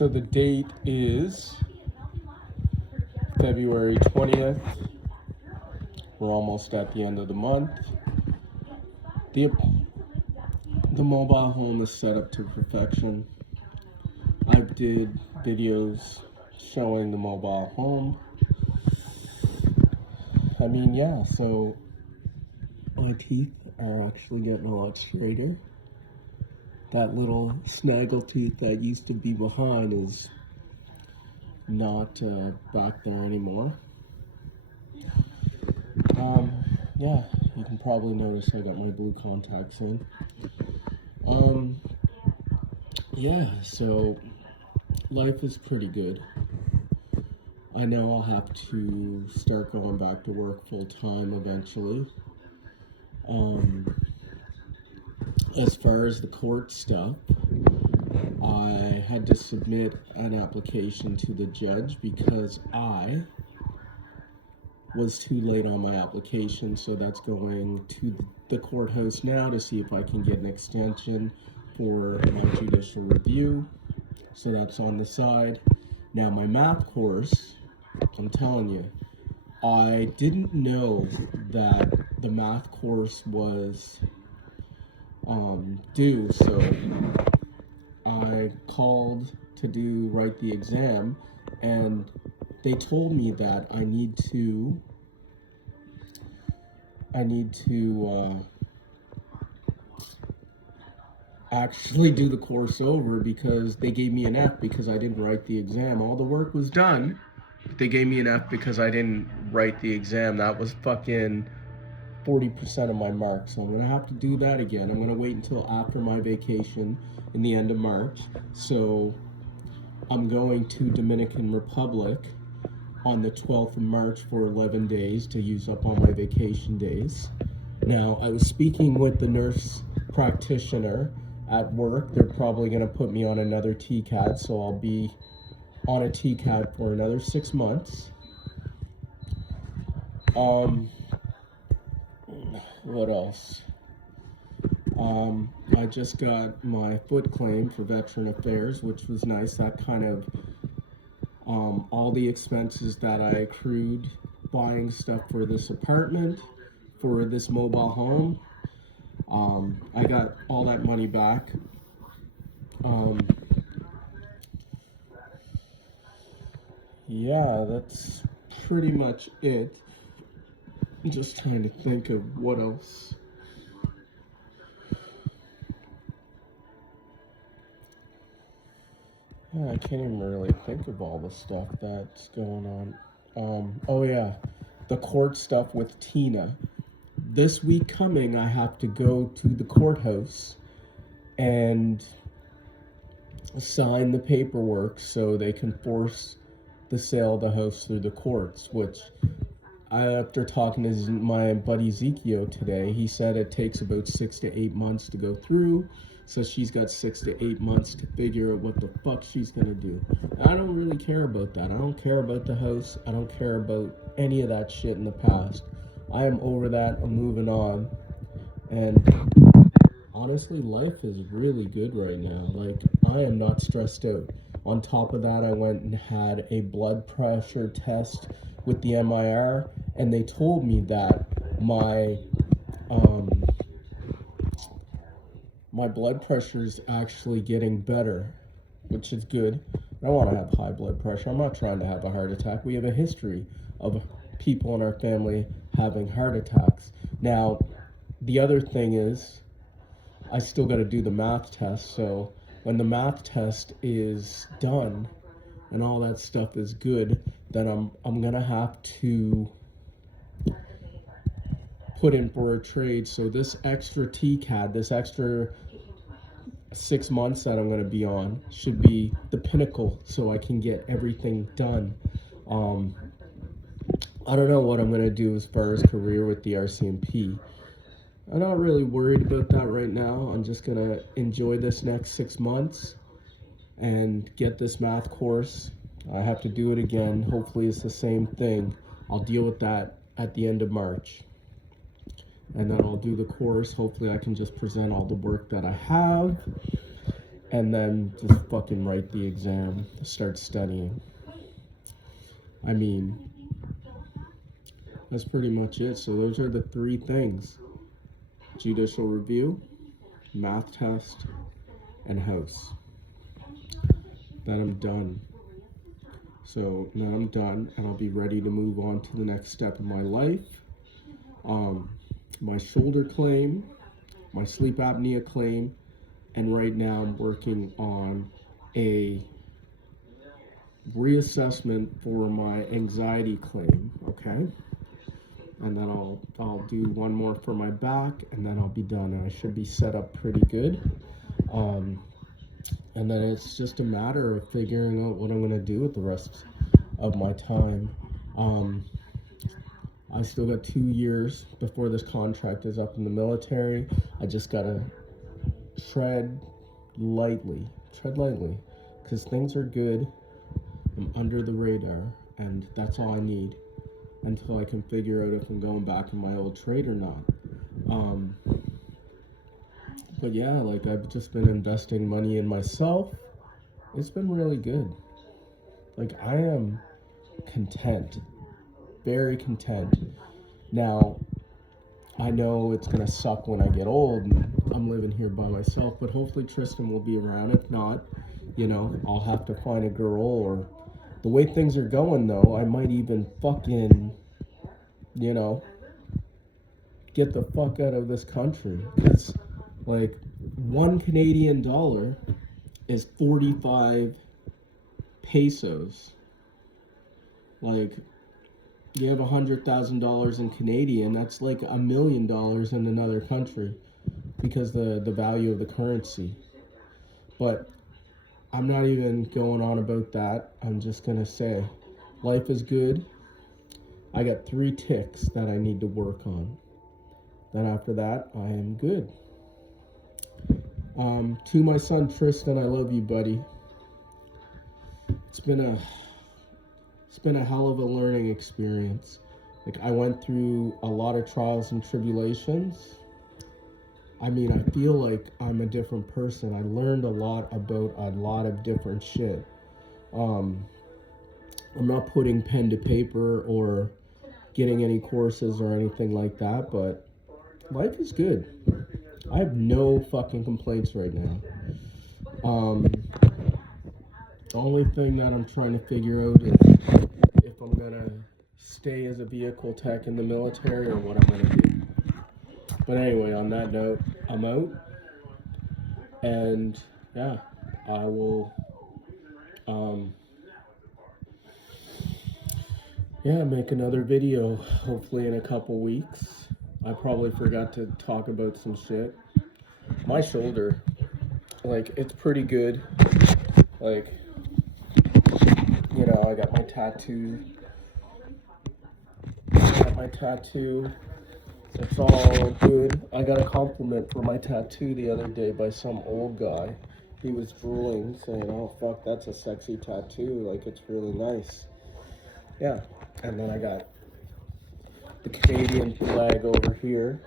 So the date is February 20th. We're almost at the end of the month. The mobile home is set up to perfection. I did videos showing the mobile home. So my teeth are actually getting a lot straighter. That little snaggle tooth that used to be behind is not back there anymore. You can probably notice I got my blue contacts in. So life is pretty good. I know I'll have to start going back to work full time eventually. As far as the court stuff, I had to submit an application to the judge because I was too late on my application, so that's going to the courthouse now to see if I can get an extension for my judicial review. So that's on the side. Now my math course, I'm telling you, I didn't know that the math course was due, so I called to write the exam, and they told me that I need to actually do the course over because they gave me an F because I didn't write the exam. All the work was done, but they gave me an F because I didn't write the exam. That was fucking 40% of my mark, so I'm gonna have to do that again. I'm gonna wait until after my vacation in the end of March. So I'm going to Dominican Republic on the 12th of March for 11 days to use up all my vacation days. Now, I was speaking with the nurse practitioner at work. They're probably going to put me on another TCAT, so I'll be on a TCAT for another 6 months. What else? I just got my foot claim for Veteran Affairs, which was nice. That kind of all the expenses that I accrued buying stuff for this apartment, for this mobile home, I got all that money back. That's pretty much it. I'm just trying to think of what else. I can't even really think of all the stuff that's going on. The court stuff with Tina. This week coming, I have to go to the courthouse and sign the paperwork so they can force the sale of the house through the courts, which after talking to my buddy Ezekiel today, he said it takes about 6 to 8 months to go through. So she's got 6 to 8 months to figure out what the fuck she's gonna do. I don't really care about that. I don't care about the house. I don't care about any of that shit in the past. I am over that. I'm moving on. And honestly, life is really good right now. Like, I am not stressed out. On top of that, I went and had a blood pressure test with the MIR, and they told me that my blood pressure is actually getting better, which is good. I don't want to have high blood pressure. I'm not trying to have a heart attack. We have a history of people in our family having heart attacks. Now, the other thing is, I still got to do the math test. So when the math test is done and all that stuff is good, then I'm gonna have to put in for a trade. So this extra TCAT, this extra 6 months that I'm going to be on, should be the pinnacle so I can get everything done. I don't know what I'm going to do as far as career with the RCMP. I'm not really worried about that right now. I'm just going to enjoy this next 6 months and get this math course. I have to do it again. Hopefully it's the same thing. I'll deal with that at the end of March. And then I'll do the course. Hopefully I can just present all the work that I have. and then just fucking write the exam, start studying. I mean, that's pretty much it. So those are the three things: judicial review, math test, and house. Then I'm done. So now I'm done, and I'll be ready to move on to the next step in my life. My shoulder claim, my sleep apnea claim, and right now I'm working on a reassessment for my anxiety claim, okay? And then I'll do one more for my back, and then I'll be done, and I should be set up pretty good. And then it's just a matter of figuring out what I'm going to do with the rest of my time. I still got 2 years before this contract is up in the military. I just got to tread lightly, because things are good. I'm under the radar, and that's all I need until I can figure out if I'm going back in my old trade or not. But yeah, like, I've just been investing money in myself. It's been really good. Like, I am content, very content. Now, I know it's gonna suck when I get old and I'm living here by myself, but hopefully Tristan will be around. If not, I'll have to find a girl, or the way things are going though, I might even fucking, get the fuck out of this country. It's like $1 Canadian is 45 pesos. Like, you have $100,000 in Canadian, that's like $1 million in another country, because the value of the currency. But I'm not even going on about that. I'm just gonna say life is good. I got 3 ticks that I need to work on. Then after that, I am good. To my son Tristan, I love you, buddy. It's been a hell of a learning experience. Like, I went through a lot of trials and tribulations. I mean, I feel like I'm a different person. I learned a lot about a lot of different shit. I'm not putting pen to paper or getting any courses or anything like that, but life is good. I have no fucking complaints right now. The only thing that I'm trying to figure out is if I'm gonna stay as a vehicle tech in the military or what I'm gonna do. But anyway, on that note, I'm out, and yeah, I will make another video hopefully in a couple weeks. I probably forgot to talk about some shit. My shoulder, like, it's pretty good. Like, I got my tattoo. It's all good. I got a compliment for my tattoo the other day by some old guy. He was drooling, saying, "Oh fuck, that's a sexy tattoo. Like, it's really nice." Yeah. And then I got the Canadian flag over here,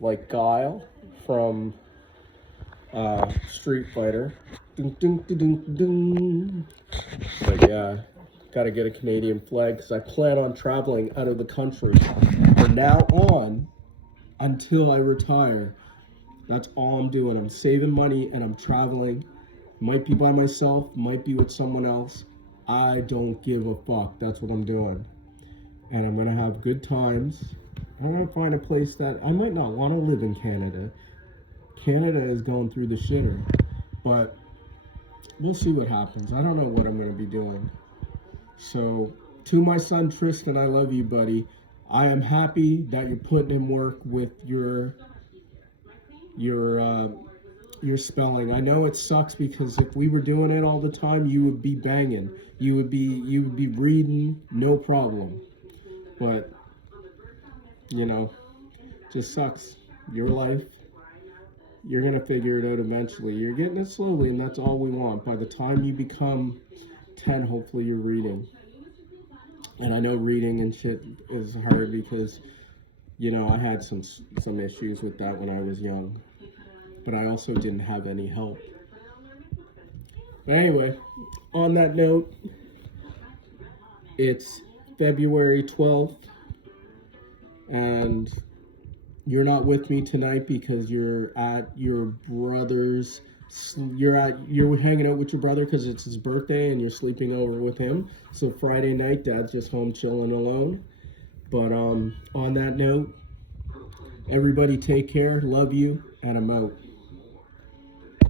like Guile from Street Fighter. Dun, dun, dun, dun, dun. But yeah, gotta get a Canadian flag because I plan on traveling out of the country from now on until I retire. That's all I'm doing. I'm saving money and I'm traveling. Might be by myself, might be with someone else. I don't give a fuck. That's what I'm doing. And I'm gonna have good times. I'm gonna find a place that I might not want to live in Canada. Canada is going through the shitter. But we'll see what happens. I don't know what I'm gonna be doing. So, to my son Tristan, I love you, buddy. I am happy that you're putting in work with your spelling. I know it sucks because if we were doing it all the time, you would be banging. You would be reading, no problem. But just sucks. Your life. You're gonna figure it out eventually. You're getting it slowly, and that's all we want. By the time you become 10, hopefully you're reading. And I know reading and shit is hard because, I had some issues with that when I was young. But I also didn't have any help. But anyway, on that note, it's February 12th, and you're not with me tonight because you're at your brother's. You're hanging out with your brother because it's his birthday and you're sleeping over with him. So Friday night, Dad's just home chilling alone. But on that note, everybody take care. Love you, and I'm out.